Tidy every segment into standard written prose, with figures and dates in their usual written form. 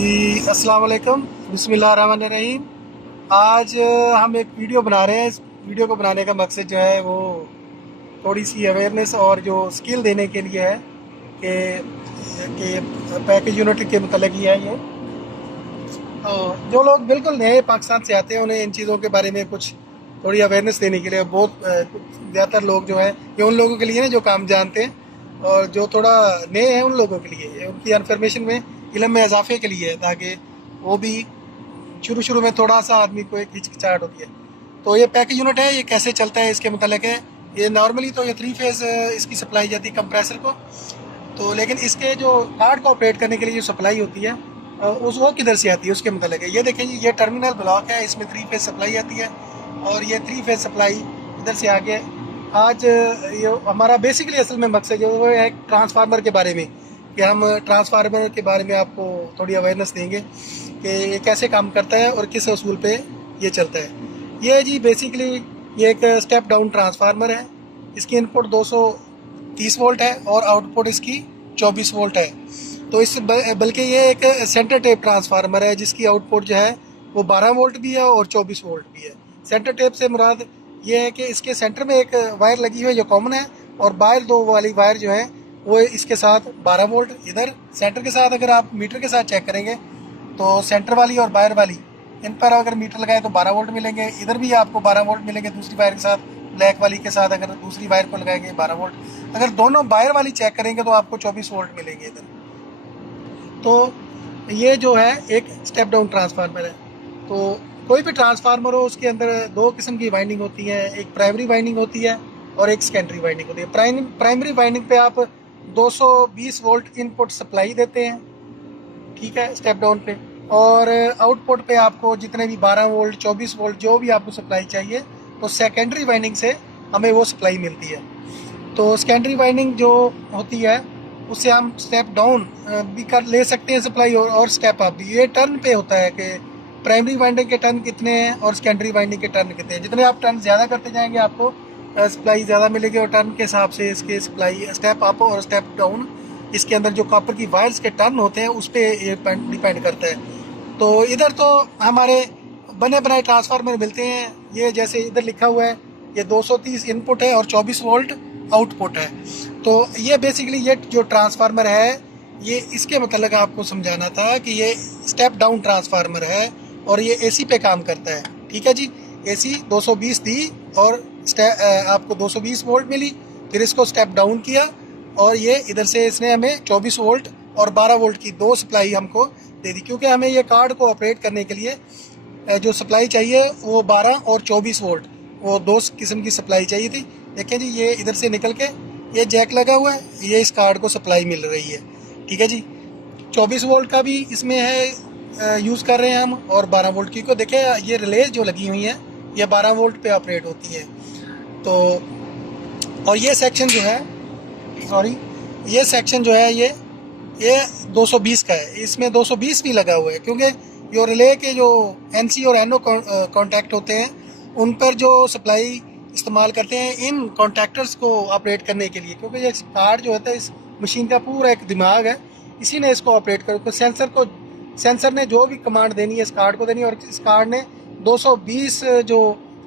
जी अस्सलाम वालेकुम, बिस्मिल्लाहिर्रहमानिर्रहीम। आज हम एक वीडियो बना रहे हैं। इस वीडियो को बनाने का मकसद जो है वो थोड़ी सी अवेयरनेस और जो स्किल देने के लिए है कि पैकेज यूनिट के मतलब ही है ये। तो जो लोग बिल्कुल नए पाकिस्तान से आते हैं उन्हें इन चीज़ों के बारे में कुछ थोड़ी अवेयरनेस देने के लिए बहुत ज़्यादातर लोग जो हैं ये उन लोगों के लिए ना जो काम जानते हैं, और जो थोड़ा नए हैं उन लोगों के लिए ये उनकी इन्फॉर्मेशन में इल्म में इजाफे के लिए है, ताकि वो भी शुरू शुरू में थोड़ा सा आदमी को एक हिचकिचाहट होती है। तो ये पैकेज यूनिट है, ये कैसे चलता है इसके मतलब है। ये नॉर्मली तो ये 3 फेज़ इसकी सप्लाई जाती है कंप्रेसर को। तो लेकिन इसके जो कार्ड को ऑपरेट करने के लिए जो सप्लाई होती है उस वो किधर से आती है उसके मतलब है। ये देखें जी, ये टर्मिनल ब्लॉक है, इसमें 3 फेज़ सप्लाई आती है और ये 3 फेज़ सप्लाई इधर से आगे। आज ये हमारा बेसिकली असल में मकसद जो वो है ट्रांसफार्मर के बारे में, कि हम ट्रांसफार्मर के बारे में आपको थोड़ी अवेयरनेस देंगे कि ये कैसे काम करता है और किस उसूल पे ये चलता है। ये जी बेसिकली ये एक स्टेप डाउन ट्रांसफार्मर है। इसकी इनपुट 230 वोल्ट है और आउटपुट इसकी 24 वोल्ट है। तो इस बल्कि ये एक सेंटर टेप ट्रांसफार्मर है जिसकी आउटपुट जो है वो 12 वोल्ट भी है और 24 वोल्ट भी है। सेंटर टेप से मुराद ये है कि इसके सेंटर में एक वायर लगी हुई है जो कॉमन है, और बाहर दो वाली वायर जो है वो इसके साथ 12 वोल्ट इधर सेंटर के साथ, अगर आप मीटर के साथ चेक करेंगे तो सेंटर वाली और बाहर वाली इन पर अगर मीटर लगाए तो 12 वोल्ट मिलेंगे। इधर भी आपको 12 वोल्ट मिलेंगे दूसरी वायर के साथ, ब्लैक वाली के साथ अगर दूसरी वायर को लगाएंगे 12 वोल्ट। अगर दोनों बाहर वाली चेक करेंगे तो आपको 24 वोल्ट मिलेंगे इधर। तो ये जो है एक स्टेप डाउन ट्रांसफार्मर है। तो कोई भी ट्रांसफार्मर हो उसके अंदर दो किस्म की वाइंडिंग होती है, एक प्राइमरी वाइंडिंग होती है और एक सेकेंडरी वाइंडिंग होती है। प्राइमरी वाइंडिंग पे आप 220 वोल्ट इनपुट सप्लाई देते हैं, ठीक है, स्टेप डाउन पे। और आउटपुट पे आपको जितने भी 12 वोल्ट 24 वोल्ट जो भी आपको सप्लाई चाहिए तो सेकेंडरी वाइंडिंग से हमें वो सप्लाई मिलती है। तो सेकेंडरी वाइंडिंग जो होती है उससे हम स्टेप डाउन भी कर ले सकते हैं सप्लाई, और स्टेप अप भी। ये टर्न पे होता है कि प्राइमरी वाइंडिंग के टर्न कितने हैं और सेकेंडरी वाइंडिंग के टर्न कितने हैं। जितने आप टर्न ज़्यादा करते जाएंगे आपको सप्लाई ज़्यादा मिलेगी, और टर्न के हिसाब से इसके सप्लाई स्टेप अप और स्टेप डाउन इसके अंदर जो कॉपर की वायर्स के टर्न होते हैं उस पर ये डिपेंड करता है। तो इधर तो हमारे बने बनाए ट्रांसफार्मर मिलते हैं। ये जैसे इधर लिखा हुआ है ये 230 इनपुट है और 24 वोल्ट आउटपुट है। तो ये बेसिकली ये जो ट्रांसफार्मर है ये इसके मतलब आपको समझाना था कि ये स्टेप डाउन ट्रांसफार्मर है और ये एसी पे काम करता है, ठीक है जी। एसी 220 दी और आपको 220 वोल्ट मिली, फिर इसको स्टेप डाउन किया और ये इधर से इसने हमें 24 वोल्ट और 12 वोल्ट की दो सप्लाई हमको दे दी, क्योंकि हमें ये कार्ड को ऑपरेट करने के लिए जो सप्लाई चाहिए वो 12 और 24 वोल्ट वो दो किस्म की सप्लाई चाहिए थी। देखें जी, ये इधर से निकल के ये जैक लगा हुआ है, ये इस कार्ड को सप्लाई मिल रही है, ठीक है जी। 24 वोल्ट का भी इसमें है, यूज़ कर रहे हैं हम, और 12 वोल्ट की को देखें ये रिले जो लगी हुई हैं ये 12 वोल्ट पे ऑपरेट होती है। तो और ये सेक्शन जो है ये सेक्शन जो है ये 220 का है, इसमें 220 भी लगा हुआ है, क्योंकि जो रिले के जो एनसी और एनओ कॉन्टैक्ट होते हैं उन पर जो सप्लाई इस्तेमाल करते हैं इन कॉन्टैक्टर्स को ऑपरेट करने के लिए, क्योंकि ये कार्ड जो होता है इस मशीन का पूरा एक दिमाग है, इसी ने इसको ऑपरेट कर तो सेंसर ने जो भी कमांड देनी है इस कार्ड को देनी है, और इस कार्ड ने 220 जो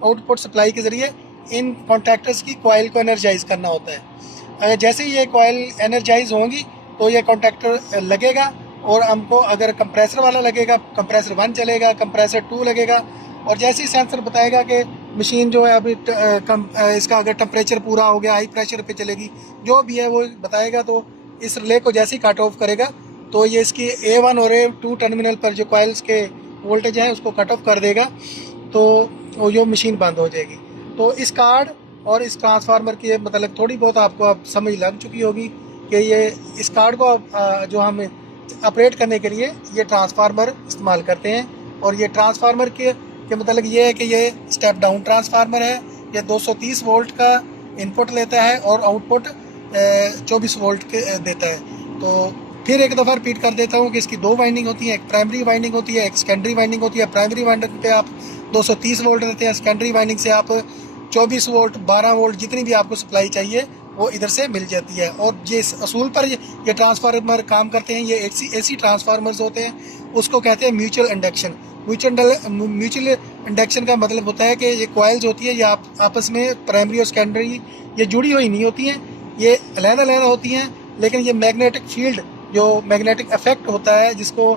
आउटपुट सप्लाई के ज़रिए इन कॉन्टैक्टर्स की कॉइल को एनर्जाइज करना होता है। जैसे ही ये कॉइल एनर्जाइज होंगी तो ये कॉन्टैक्टर लगेगा, और हमको अगर कंप्रेसर वाला लगेगा कंप्रेसर 1 चलेगा, कंप्रेसर 2 लगेगा, और जैसे ही सेंसर बताएगा कि मशीन जो है अभी इसका अगर टेम्परेचर पूरा हो गया हाई प्रेशर पे चलेगी, जो भी है वो बताएगा, तो इस रिले को जैसे ही कट ऑफ करेगा तो ये इसकी A1 और A2 टर्मिनल पर जो कॉइल्स के वोल्टेज है उसको कट ऑफ कर देगा, तो वो जो मशीन बंद हो जाएगी। तो इस कार्ड और इस ट्रांसफार्मर की मतलब थोड़ी बहुत आपको अब समझ लग चुकी होगी कि ये इस कार्ड को जो हम ऑपरेट करने के लिए ये ट्रांसफार्मर इस्तेमाल करते हैं। और ये ट्रांसफार्मर के मतलब ये है कि ये स्टेप डाउन ट्रांसफार्मर है। ये 230 वोल्ट का इनपुट लेता है और आउटपुट 24 वोल्ट के देता है। तो फिर एक दफ़ा रिपीट कर देता हूँ कि इसकी दो वाइंडिंग होती है, एक प्राइमरी वाइंडिंग होती है, एक सेकेंडरी वाइंडिंग होती है। प्राइमरी वाइंडिंग पे आप 230 वोल्ट देते हैं, सेकेंडरी वाइंडिंग से आप 24 वोल्ट 12 वोल्ट जितनी भी आपको सप्लाई चाहिए वो इधर से मिल जाती है। और ये इस असूल पर ये ट्रांसफार्मर काम करते हैं। ये ऐसी ट्रांसफार्मर्स होते हैं, उसको कहते हैं म्यूचुअल इंडक्शन। म्यूचुअल इंडक्शन का मतलब होता है कि ये कॉइल्स होती है, ये आपस में प्राइमरी और सेकेंडरी ये जुड़ी हुई नहीं होती हैं, ये अलग-अलग होती हैं, लेकिन ये मैग्नेटिक फील्ड, जो मैग्नेटिक इफेक्ट होता है जिसको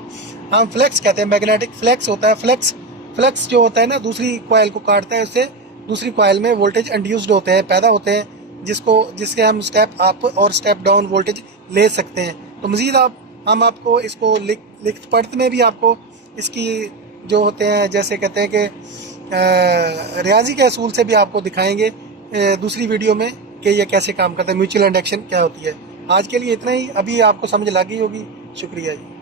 हम फ्लेक्स कहते हैं, मैग्नेटिक फ्लेक्स होता है। फ्लेक्स जो होता है ना, दूसरी कॉइल को काटता है, उससे दूसरी कॉइल में वोल्टेज इंड्यूस्ड होते हैं, पैदा होते हैं, जिसके हम स्टेप अप और स्टेप डाउन वोल्टेज ले सकते हैं। तो मज़ीद हम आपको इसको लिख पढ़ते में भी आपको इसकी जो होते हैं, जैसे कहते हैं कि रियाजी के असूल से भी आपको दिखाएंगे दूसरी वीडियो में कि ये कैसे काम करता है, म्यूचुअल इंडक्शन क्या होती है। आज के लिए इतना ही, अभी आपको समझ लग गई होगी। शुक्रिया जी।